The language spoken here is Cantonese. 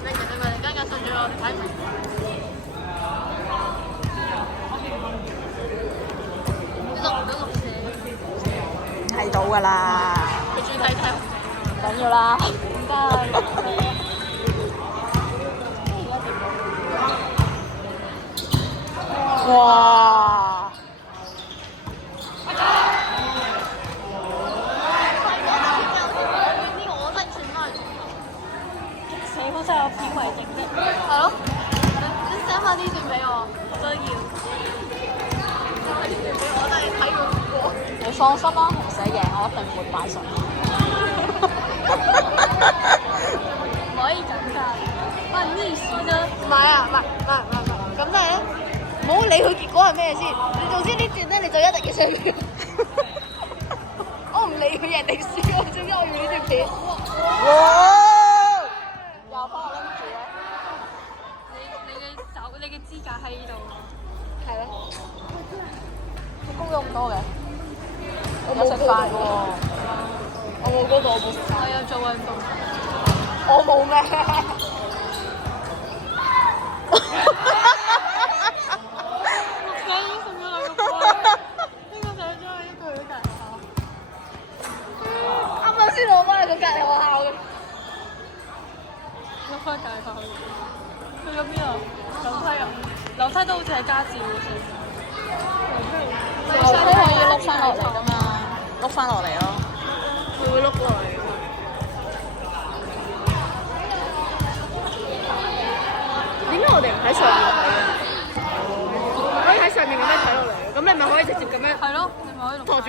唔一樣啊嘛，你間間信咗我哋睇唔明。你錄唔到錄寫？睇到㗎啦，佢仲要睇睇。唔緊要啦。點解？哇！死好真係有片為證啫。係咯，你 send 翻呢段俾我，我都要。send 翻呢段俾我，我真係睇過。你放心啦，紅寫贏我一定會擺上。唔可以咁㗎，我係逆時啫。唔係啊，唔係，咁即係咧，唔好理佢結果係咩先。你總之呢段咧，你就一定要上片。我唔理佢人哋輸，我總之我要呢段片。哇！又幫我拎住咧。你嘅資格喺呢度。係咯。你供咗咁多嘅？我有食飯喎。我冇嗰度，我冇食飯。我有做運動。我冇咩。我已經送咗兩個波，呢個上咗去一個去隔離學校。啱啱先攞翻去個隔離學校嘅。攞翻隔離學校。去咗邊啊？樓梯啊？樓梯都好似係家照嘅先。樓梯可以碌翻落嚟㗎嘛？碌翻落嚟咯。佢會碌落嚟。點解我哋唔喺上面睇嘅？可以喺上面咁樣睇落嚟，咁你咪可以直接咁樣。係咯，你咪可以錄。